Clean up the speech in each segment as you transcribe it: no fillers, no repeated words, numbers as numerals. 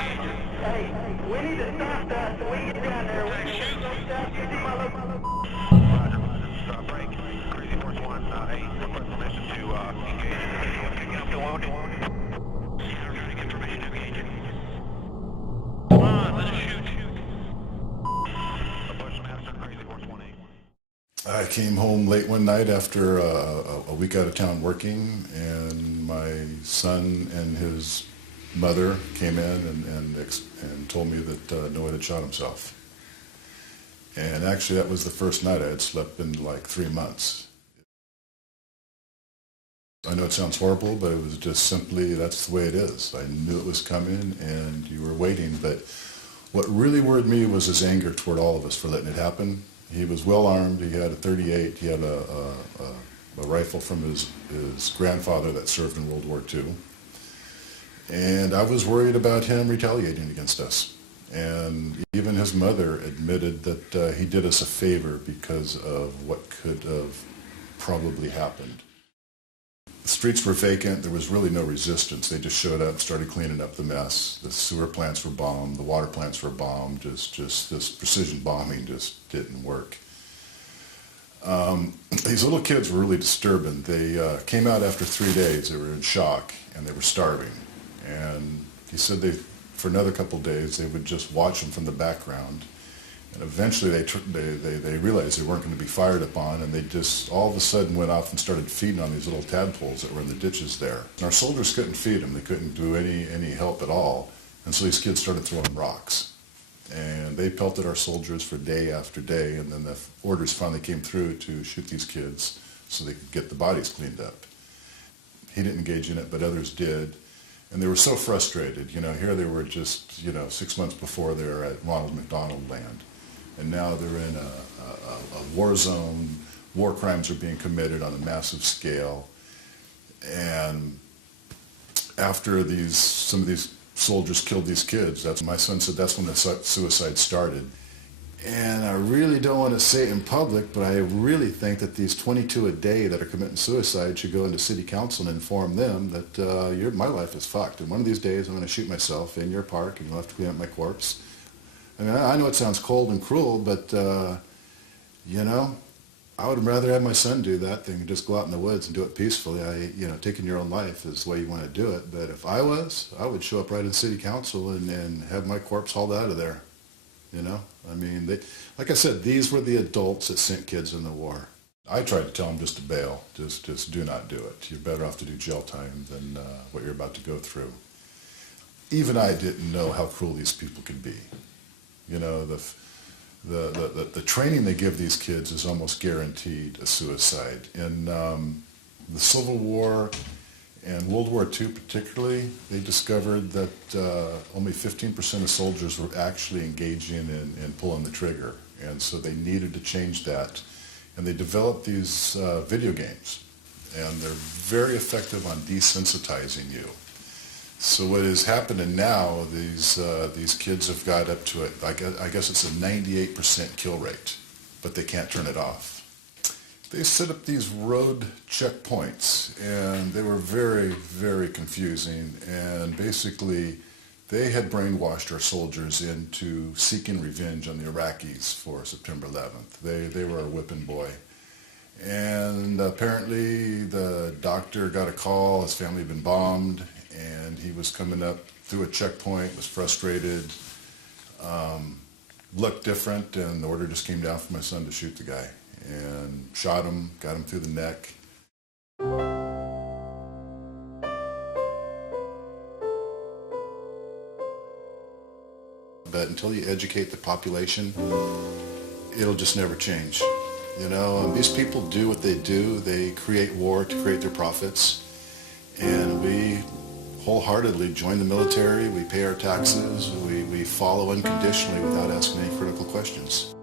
Hey, we need to stop that so we can get down there. We need to go down. You see my local... Roger. Break. Crazy Horse 1, 8, request permission to engage. Picking up the 121. Yeah, we're trying to get permission to engage. Come on, let us shoot. Bushmaster, Crazy Horse 1-8. I came home late one night after a week out of town working, and my son and his mother came in and told me that Noah had shot himself. And actually, that was the first night I had slept in like 3 months. I know it sounds horrible, but it was just simply, that's the way it is. I knew it was coming, and you were waiting. But what really worried me was his anger toward all of us for letting it happen. He was well armed. He had a .38. He had a rifle from his grandfather that served in World War II. And I was worried about him retaliating against us. And even his mother admitted that he did us a favor because of what could have probably happened. The streets were vacant. There was really no resistance. They just showed up, started cleaning up the mess. The sewer plants were bombed. The water plants were bombed. Just this precision bombing just didn't work. These little kids were really disturbing. They came out after 3 days. They were in shock, and they were starving. And he said for another couple of days, they would just watch them from the background. And eventually they realized they weren't going to be fired upon, and they just all of a sudden went off and started feeding on these little tadpoles that were in the ditches there. And our soldiers couldn't feed them. They couldn't do any help at all. And so these kids started throwing rocks. And they pelted our soldiers for day after day, and then the orders finally came through to shoot these kids so they could get the bodies cleaned up. He didn't engage in it, but others did. And they were so frustrated. You know, here they were just, 6 months before they were at Ronald McDonald Land. And now they're in a war zone. War crimes are being committed on a massive scale. And after some of these soldiers killed these kids, my son said that's when the suicide started. And I really don't want to say it in public, but I really think that these 22 a day that are committing suicide should go into city council and inform them that my life is fucked. And one of these days I'm going to shoot myself in your park and you'll have to clean up my corpse. I mean, I know it sounds cold and cruel, but, I would rather have my son do that than just go out in the woods and do it peacefully. Taking your own life is the way you want to do it. But if I would show up right in city council and have my corpse hauled out of there. Like I said, these were the adults that sent kids in the war. I tried to tell them just to bail, just do not do it. You're better off to do jail time than what you're about to go through. Even I didn't know how cruel these people could be. The training they give these kids is almost guaranteed a suicide. In the Civil War and World War II particularly, they discovered that only 15% of soldiers were actually engaging in pulling the trigger. And so they needed to change that. And they developed these video games. And they're very effective on desensitizing you. So what is happening now, these kids have got up to it, I guess it's a 98% kill rate, but they can't turn it off. They set up these road checkpoints, and they were very, very confusing. And basically, they had brainwashed our soldiers into seeking revenge on the Iraqis for September 11th. They were a whipping boy. And apparently, the doctor got a call, his family had been bombed, and he was coming up through a checkpoint, was frustrated, looked different, and the order just came down for my son to shoot the guy. And shot him, got him through the neck. But until you educate the population, it'll just never change. These people do what they do. They create war to create their profits. And we wholeheartedly join the military. We pay our taxes. We follow unconditionally without asking any critical questions.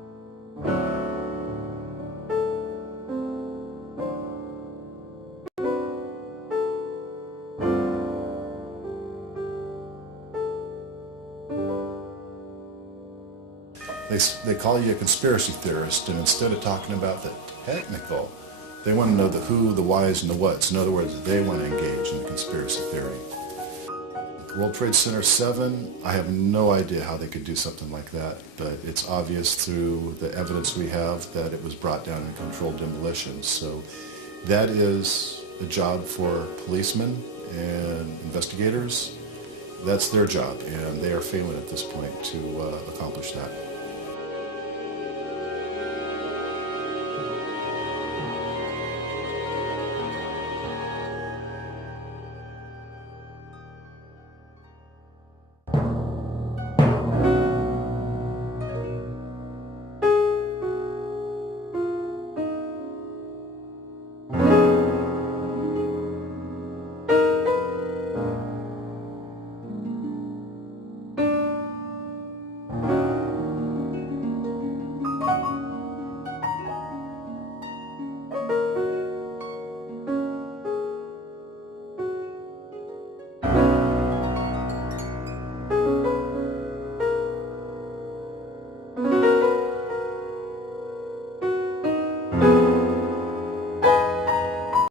They call you a conspiracy theorist, and instead of talking about the technical, they want to know the who, the whys, and the whats. In other words, they want to engage in the conspiracy theory. World Trade Center 7, I have no idea how they could do something like that, but it's obvious through the evidence we have that it was brought down in controlled demolition. So that is a job for policemen and investigators. That's their job, and they are failing at this point to accomplish that.